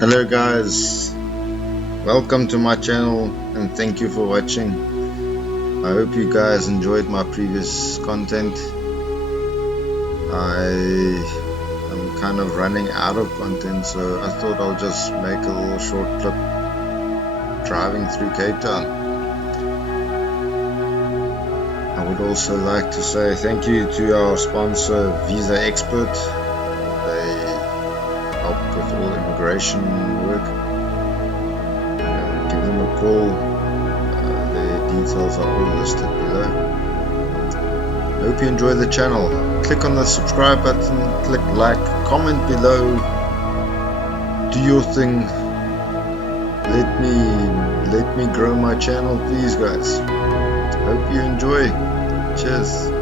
Hello guys, welcome to my channel and thank you for watching. I hope you guys enjoyed my previous content. I am kind of running out of content, so I thought I'll just make a little short clip driving through Cape Town. I would also like to say thank you to our sponsor Visa Expert. They help with all immigration work. Give them a call. Their details are all listed below. Hope you enjoy the channel. Click on the subscribe button, click like, comment below, do your thing. Let me grow my channel, please guys. Hope you enjoy. Cheers.